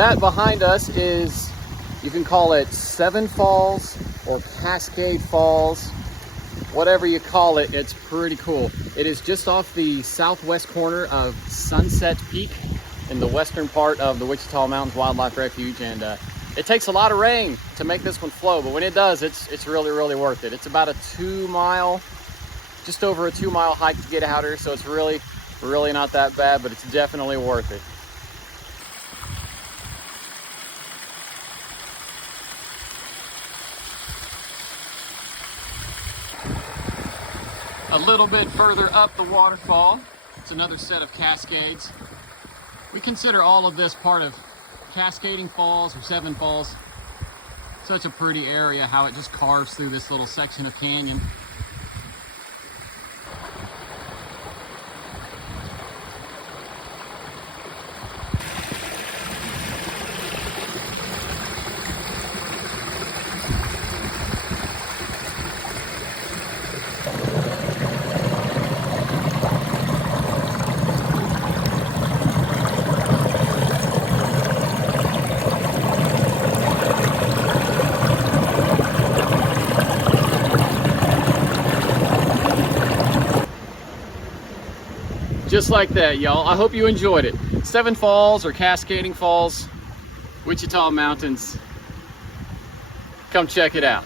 That behind us is, you can call it Seven Falls or Cascade Falls, whatever you call it. It's pretty cool. It is just off the southwest corner of Sunset Peak in the western part of the Wichita Mountains Wildlife Refuge, and it takes a lot of rain to make this one flow, but when it does, it's really worth it. It's about a 2 mile, just over a 2 mile hike to get out here, so it's really not that bad, but it's definitely worth it. A little bit further up the waterfall, it's another set of cascades. We consider all of this part of Cascading Falls or Seven Falls. Such a pretty area, how it just carves through this little section of canyon. Just like that, y'all. I hope you enjoyed it. Seven Falls or Cascading Falls, Wichita Mountains. Come check it out.